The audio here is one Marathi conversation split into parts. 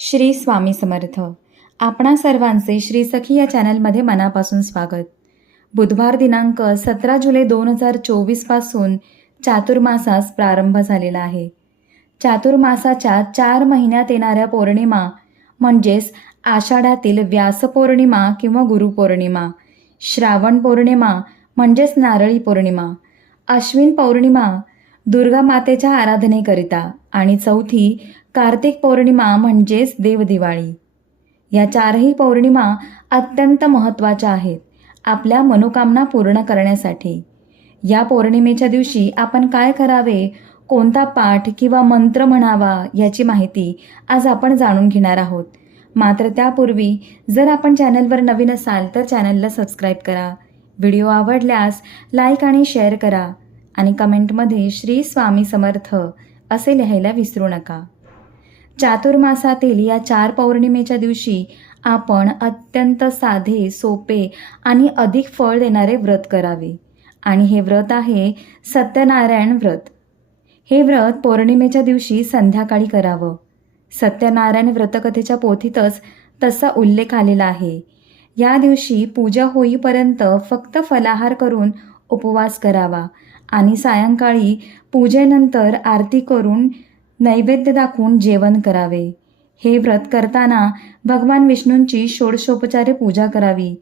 श्री स्वामी समर्थ. आपणा सर्वांचे श्री सखी या चॅनलमध्ये मनापासून स्वागत. बुधवार दिनांक सतरा जुलै दोन हजार चोवीसपासून चातुर्मासास प्रारंभ झालेला आहे. चातुर्मासाच्या चार महिन्यात येणाऱ्या पौर्णिमा म्हणजेच आषाढातील व्यासपौर्णिमा किंवा गुरुपौर्णिमा श्रावण पौर्णिमा म्हणजेच नारळी पौर्णिमा अश्विन पौर्णिमा दुर्गा मातेच्या आराधनेकरिता आणि चौथी कार्तिक पौर्णिमा म्हणजेच देवदिवाळी. या चारही पौर्णिमा अत्यंत महत्त्वाच्या आहेत आपल्या मनोकामना पूर्ण करण्यासाठी. या पौर्णिमेच्या दिवशी आपण काय करावे कोणता पाठ किंवा मंत्र म्हणावा याची माहिती आज आपण जाणून घेणार आहोत. मात्र त्यापूर्वी जर आपण चॅनलवर नवीन असाल तर चॅनलला सबस्क्राईब करा. व्हिडिओ आवडल्यास लाईक आणि शेअर करा आणि कमेंटमध्ये श्री स्वामी समर्थ असे लिहायला विसरू नका. चातुर्मासातील या चार पौर्णिमेच्या दिवशी आपण अत्यंत साधे सोपे आणि अधिक फळ देणारे व्रत करावे. आणि हे व्रत आहे सत्यनारायण व्रत. हे व्रत पौर्णिमेच्या दिवशी संध्याकाळी करावं. सत्यनारायण व्रतकथेच्या पोथीतच तसा उल्लेख आलेला आहे. या दिवशी पूजा होईपर्यंत फक्त फलाहार करून उपवास करावा आणि सायंकाळी पूजेनंतर आरती करून नैवेद्य दाखवून जेवण करावे. हे व्रत करताना भगवान विष्णूंची षोडशोपचारे पूजा करावी.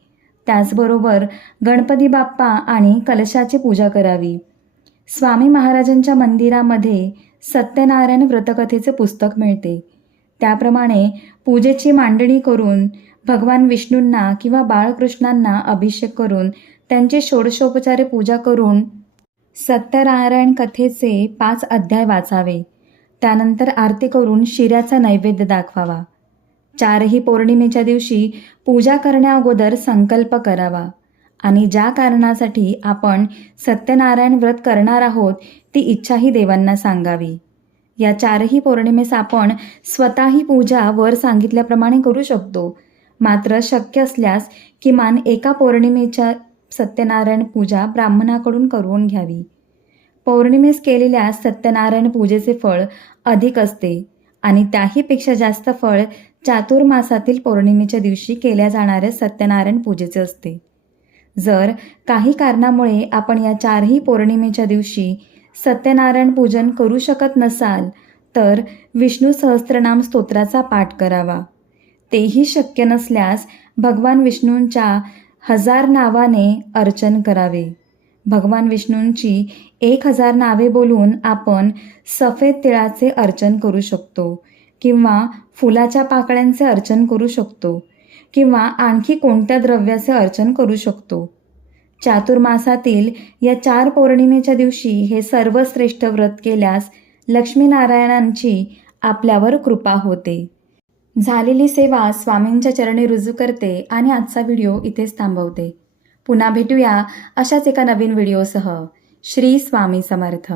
त्याचबरोबर गणपती बाप्पा आणि कलशाची पूजा करावी. स्वामी महाराजांच्या मंदिरामध्ये सत्यनारायण व्रतकथेचे पुस्तक मिळते. त्याप्रमाणे पूजेची मांडणी करून भगवान विष्णूंना किंवा बाळकृष्णांना अभिषेक करून त्यांची षोडशोपचारे पूजा करून सत्यनारायण कथेचे पाच अध्याय वाचावे. त्यानंतर आरती करून शिऱ्याचा नैवेद्य दाखवावा. चारही पौर्णिमेच्या दिवशी पूजा करण्याअगोदर संकल्प करावा आणि ज्या कारणासाठी आपण सत्यनारायण व्रत करणार आहोत ती इच्छाही देवांना सांगावी. या चारही पौर्णिमेस आपण स्वतःही पूजा वर सांगितल्याप्रमाणे करू शकतो. मात्र शक्य असल्यास किमान एका पौर्णिमेच्या सत्यनारायण पूजा ब्राह्मणाकडून करून घ्यावी. पौर्णिमेस केलेल्या सत्यनारायण पूजेचे फळ अधिक असते आणि त्याहीपेक्षा जास्त फळ चातुर्मासातील पौर्णिमेच्या दिवशी केल्या जाणाऱ्या सत्यनारायण पूजेचे असते. जर काही कारणामुळे आपण या चारही पौर्णिमेच्या दिवशी सत्यनारायण पूजन करू शकत नसाल तर विष्णू सहस्त्रनाम स्तोत्राचा पाठ करावा. तेही शक्य नसल्यास भगवान विष्णूंच्या हजार नावाने अर्चन करावे. भगवान विष्णूंची एक हजार नावे बोलून आपण सफेद तिळाचे अर्चन करू शकतो किंवा फुलाच्या पाकळ्यांचे अर्चन करू शकतो किंवा आणखी कोणत्या द्रव्याचे अर्चन करू शकतो. चातुर्मासातील या चार पौर्णिमेच्या दिवशी हे सर्वश्रेष्ठ व्रत केल्यास लक्ष्मीनारायणांची आपल्यावर कृपा होते. झालेली सेवा स्वामींच्या चरणी रुजू करते आणि आजचा व्हिडिओ इथेच थांबवते. पुन्हा भेटूया अशाच एका नवीन व्हिडिओसह. श्री स्वामी समर्थ.